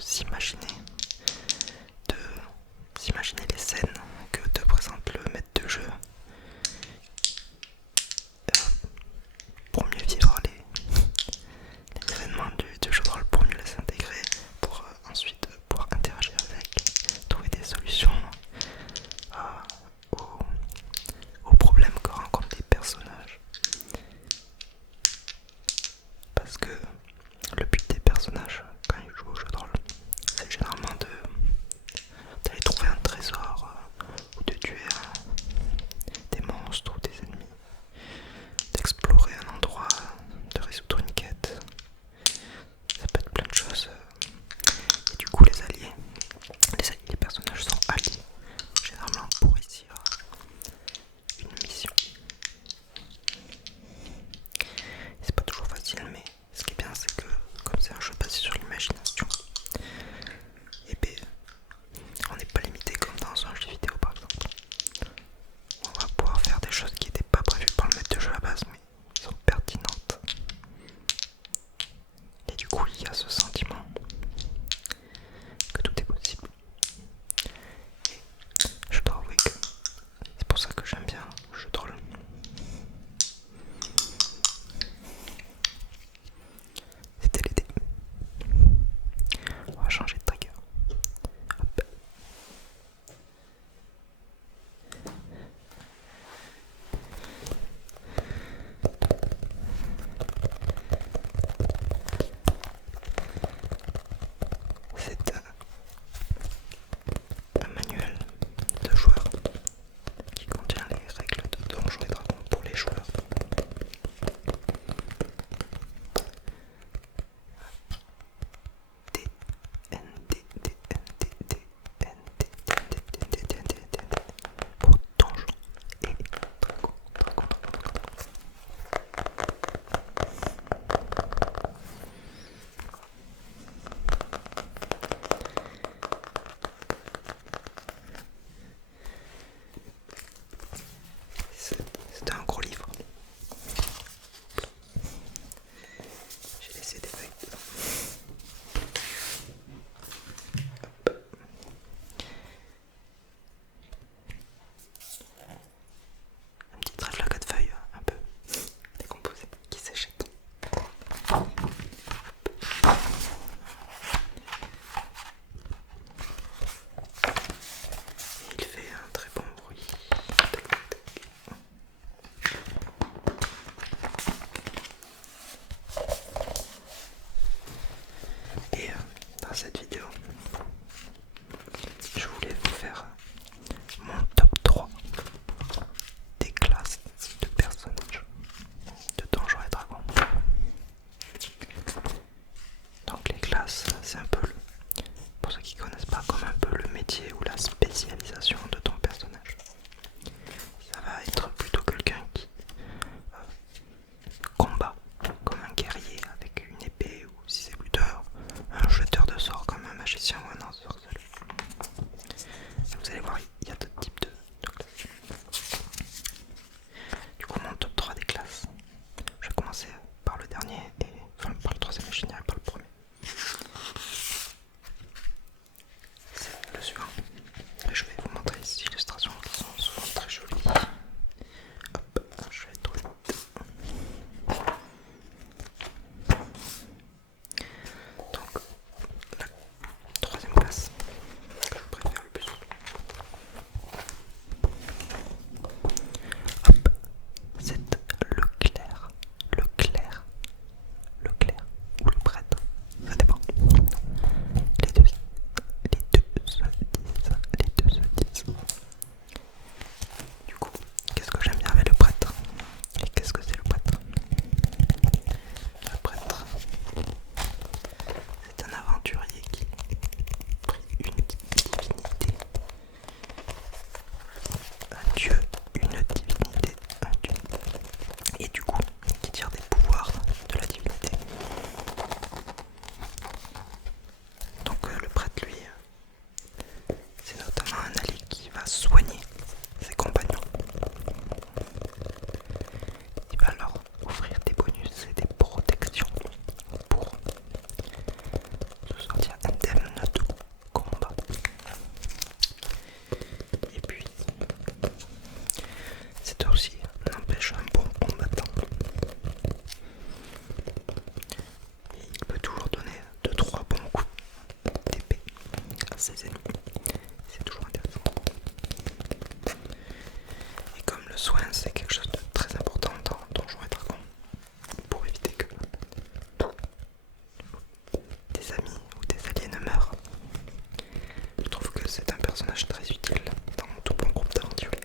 s'imaginer les scènes que te présente le maître de jeu pour mieux vivre les événements du jeu de rôle, pour mieux les intégrer, pour ensuite pouvoir interagir avec, trouver des solutions aux problèmes que rencontrent les personnages. Parce que le but des personnages quand ils jouent au jeu de rôle, c'est généralement d'aller trouver un trésor ou de tuer des monstres ou des ennemis, d'explorer un endroit, de résoudre une quête. Ça peut être plein de choses. Et du coup les personnages sont alliés généralement pour réussir une mission. C'est pas toujours facile, mais ce qui est bien, c'est que comme c'est un jeu basé sur l'imagination, et bien on n'est pas limité comme dans un jeu vidéo par exemple. On va pouvoir faire des choses qui n'étaient pas prévues par le maître de jeu à la base, mais qui sont pertinentes. Et du coup, il y a ce sentiment que tout est possible. Et je dois avouer que c'est pour ça que j'aime bien le jeu de rôle. C'était l'été. On va changer de trigger. Hop. C'est un manuel de joueur qui contient les règles de Donjons et Dragons pour les joueurs. Pour Donjons et Dragons. C'était un gros livre. J'ai laissé des feuilles dedans. Hop. Un petit trèfle à 4 feuilles, un peu décomposé, qui s'échette. Il fait un très bon bruit. Et dans cette vidéo, je voulais vous faire mon top 3 des classes de personnages de Donjons et Dragons. Donc les classes, c'est un peu, pour ceux qui connaissent pas, comme un peu le métier ou la spécialisation de ton personnage. Ça va être plutôt quelqu'un qui combat comme un guerrier avec une épée, ou si c'est plutôt un jeteur de sorts comme un magicien ou un sorceleur. Vous allez voir, il y a deux types de classes. Du coup, mon top 3 des classes, je vais commencer par le dernier, enfin par le troisième, mais je finirai par le premier. C'est le suivant. Et je vais vous montrer ici des illustrations qui sont souvent très jolies. Hop, je vais trouver. Donc, la troisième classe que je préfère le plus. Hop, c'est le clerc. Le clerc. Le clerc ou le prêtre, ça dépend. Les deux se disent. Du coup, qu'est-ce que j'aime bien avec le prêtre? Et qu'est-ce que c'est le prêtre? Le prêtre, c'est un aventurier qui prie une divinité, un dieu, une divinité, un dieu, et du coup, qui tire des pouvoirs de la divinité. Donc le prêtre, lui, c'est notamment un allié qui va soigner ses compagnons. Il va leur offrir des bonus et des protections pour se sortir indemne ses ennemis. C'est toujours intéressant. Et comme le soin c'est quelque chose de très important dans Donjons et Dragons, pour éviter que des amis ou des alliés ne meurent, je trouve que c'est un personnage très utile dans tout bon groupe d'aventuriers.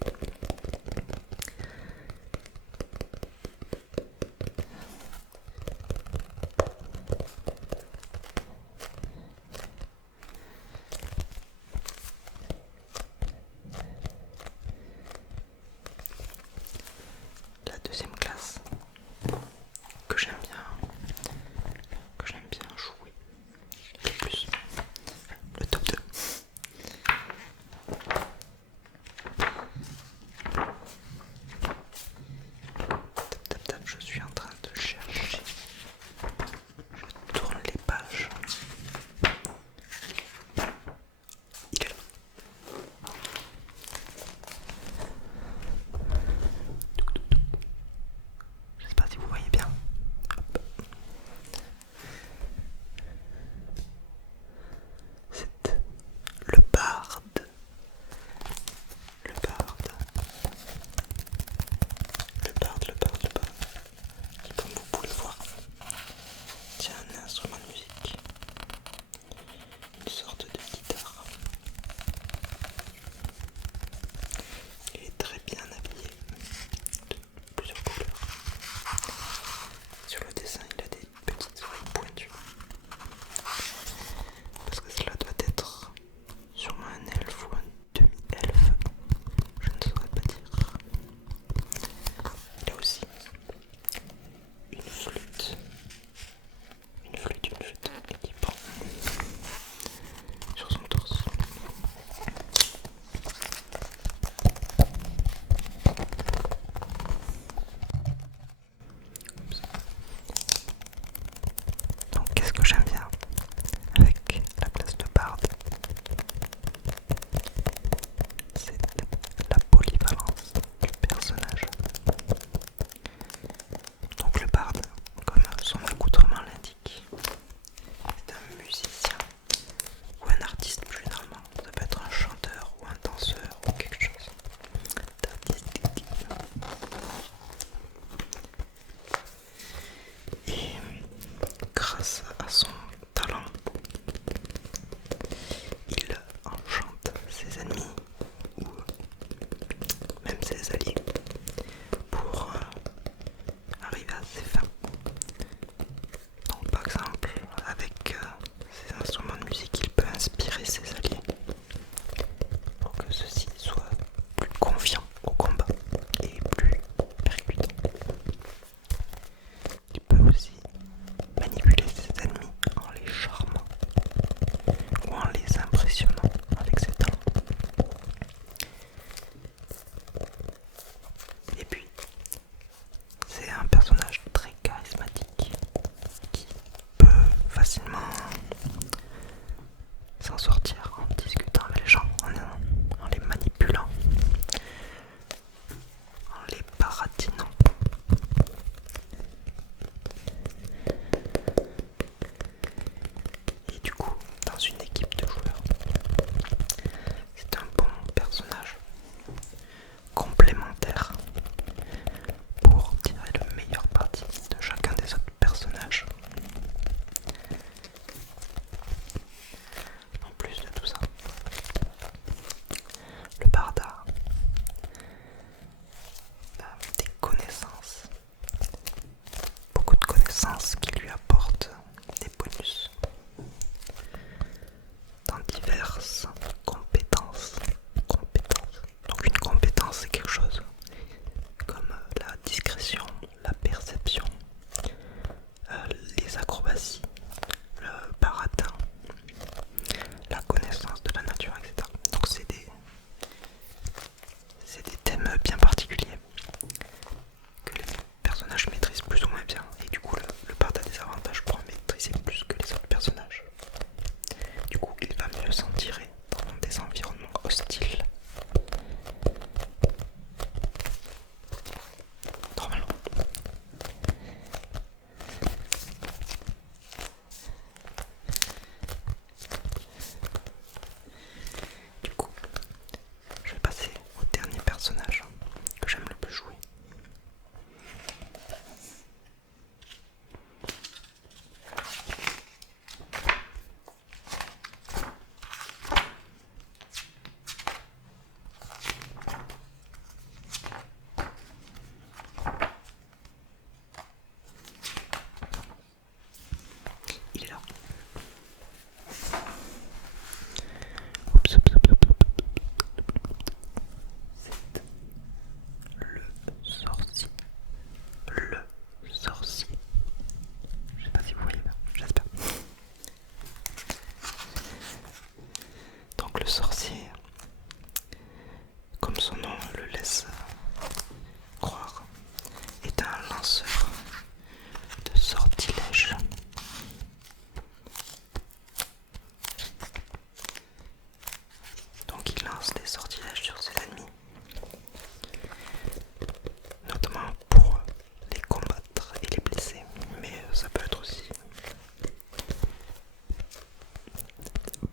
le sorcier, comme son nom le laisse croire, est un lanceur de sortilèges. Donc il lance des sortilèges sur ses ennemis, notamment pour les combattre et les blesser, mais ça peut être aussi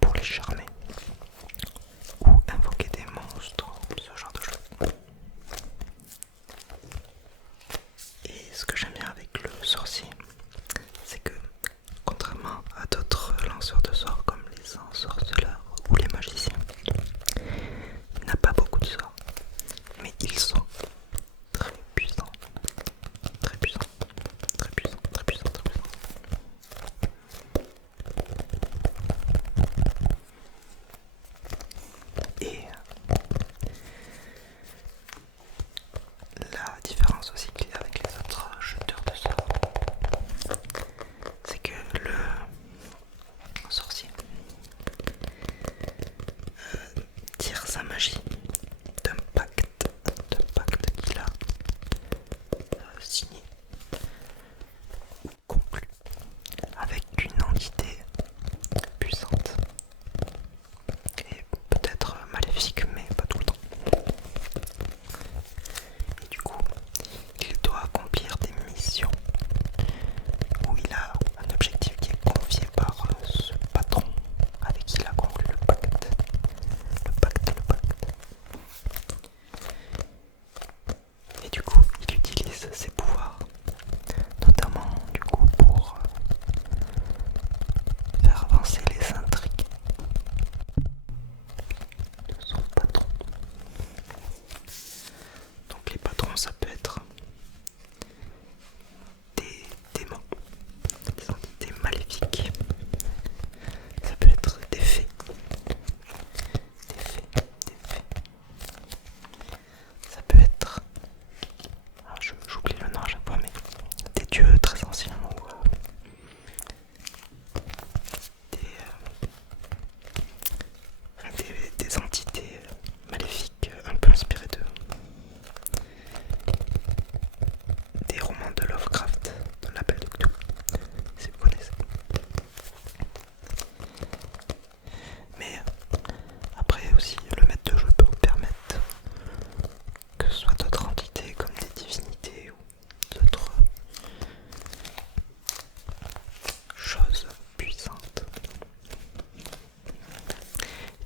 pour les charmer ou invoquer des monstres, ce genre de choses. Et ce que j'aime bien avec le sorcier, c'est que contrairement à d'autres lanceurs de sorts comme les ensorceleurs ou les magiciens, il n'a pas beaucoup de sorts, mais ils sont très puissants, très puissants, très puissants, très puissants, très puissants. Et la différence aussi qu'il y a avec les autres jeteurs de sorts, c'est que le sorcier tire sa magie d'un pacte qu'il a signé ou conclu avec une entité puissante et peut-être maléfique, mais pas tout le temps. Et du coup, il doit accomplir des missions où il a un objectif qui est confié par ce patron avec qui il a conclu le pacte. Et du coup, il utilise ses pouvoirs, notamment du coup pour faire avancer les intrigues de son patron. Donc les patrons, ça peut être des démons, des entités maléfiques, ça peut être des fées, ça peut être, j'oublie le nom à chaque fois, mais des dieux très anciens ou des entités maléfiques un peu inspirées des romans de Lovecraft, de l'appel de Cthulhu, si vous connaissez. Mais après aussi, le maître de jeu peut vous permettre que ce soit d'autres entités comme des divinités ou d'autres choses puissantes.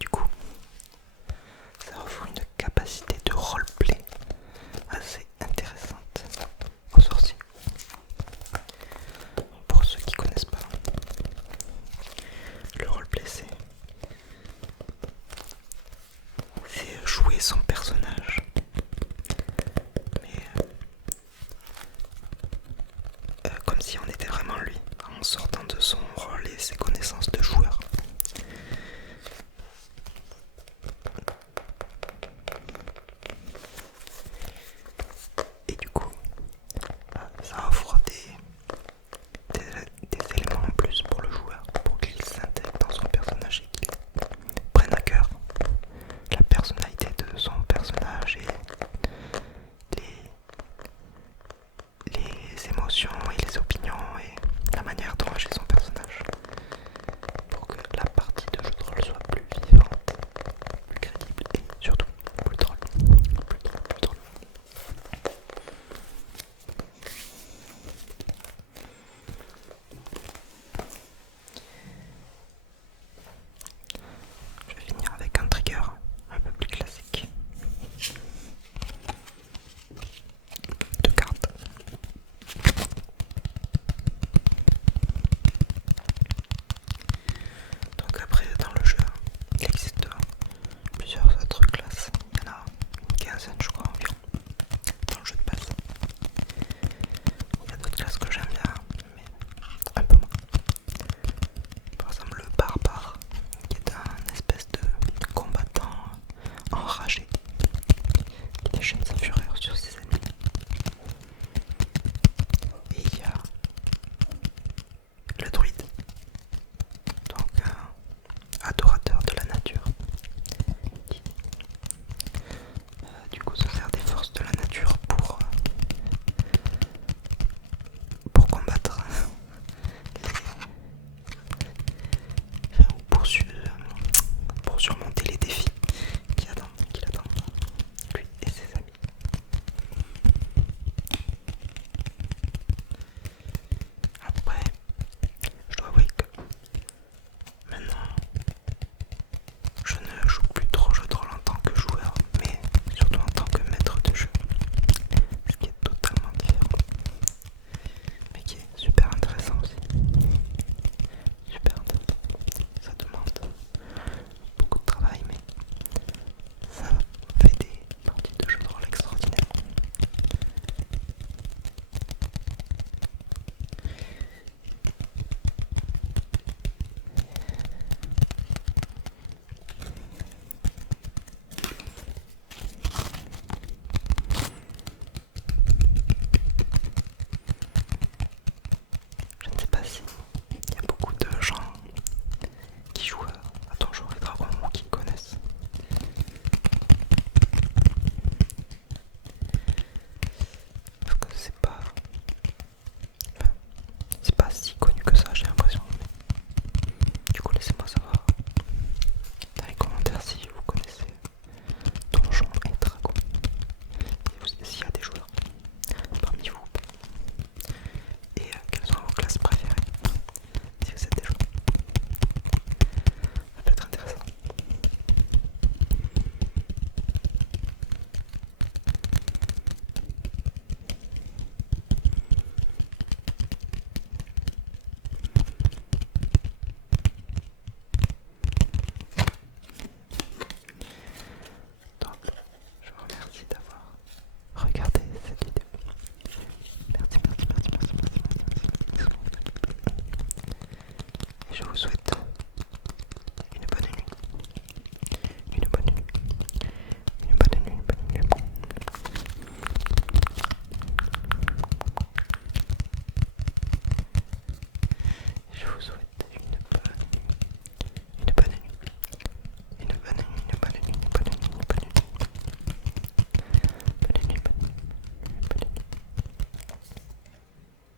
Du coup, ça offre une capacité de roleplay assez intéressante aux sorciers. Pour ceux qui connaissent pas, le roleplay c'est jouer son personnage